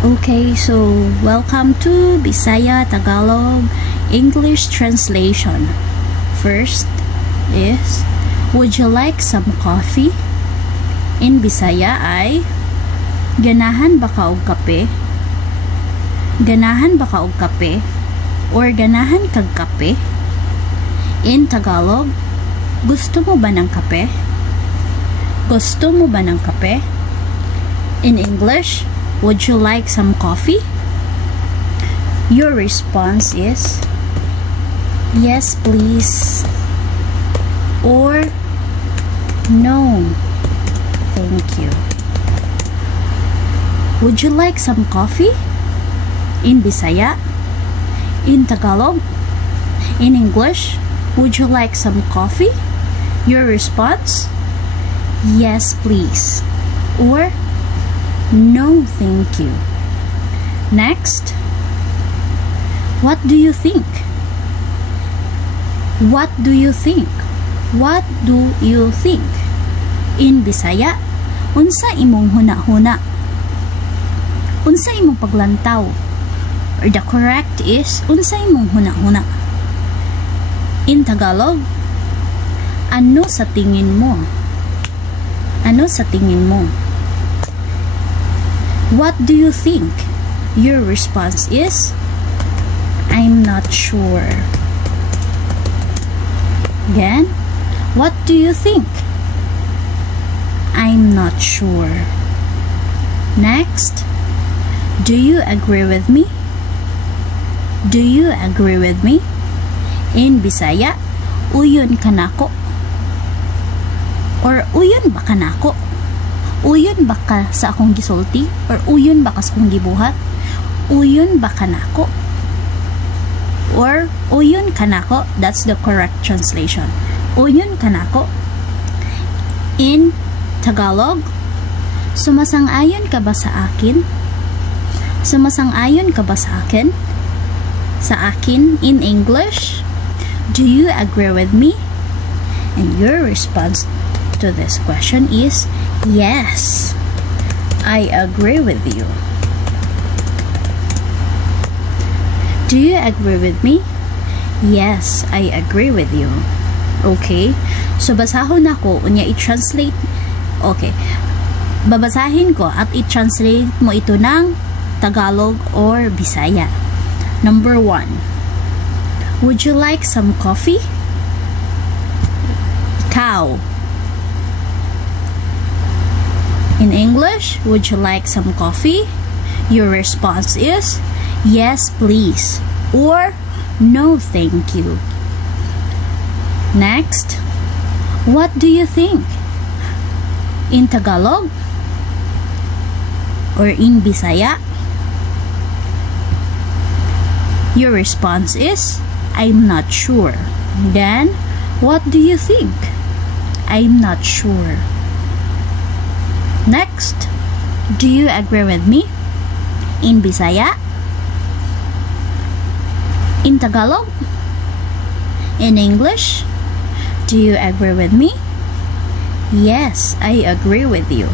Okay, so welcome to Bisaya Tagalog English translation. First is, would you like some coffee? In Bisaya ay, ganahan ba ka og kape? Ganahan ba ka og kape? Or ganahan kag kape? In Tagalog, gusto mo ba ng kape? Gusto mo ba ng kape? In English, would you like some coffee? Your response is, yes, please. Or, no, thank you. Would you like some coffee? In Bisaya, in Tagalog, in English, would you like some coffee? Your response, yes, please. Or, no, thank you. Next, what do you think? What do you think? What do you think? In Bisaya, unsa imong huna-huna? Unsa imong paglantaw? Or the correct is, unsa imong huna-huna? In Tagalog, ano sa tingin mo? Ano sa tingin mo? What do you think? Your response is, I'm not sure. Again, what do you think? I'm not sure. Next, do you agree with me? Do you agree with me? In Bisaya, uyon ka nako. Or uyon ba ka nako? Uyon ba ka sa akong gisulti? Or uyon ba ka sa akong gibuhat? Uyon ba ka nako? Or uyon ka nako? That's the correct translation. Uyon ka nako. In Tagalog, sumasang-ayon ka ba sa akin? Sumasang-ayon ka ba sa akin? Sa akin. In English, do you agree with me? And your response to this question is, yes, I agree with you. Do you agree with me? Yes, I agree with you. Okay? So, basahon ako, unya i-translate. Okay. Babasahin ko at i-translate mo ito ng Tagalog or Bisaya. Number 1. Would you like some coffee? Ikaw. In English, would you like some coffee? Your response is, yes, please. Or, no, thank you. Next, what do you think? In Tagalog or in Bisaya, your response is, I'm not sure. Then, what do you think? I'm not sure. Next, do you agree with me? In Bisaya? In Tagalog? In English? Do you agree with me? Yes, I agree with you.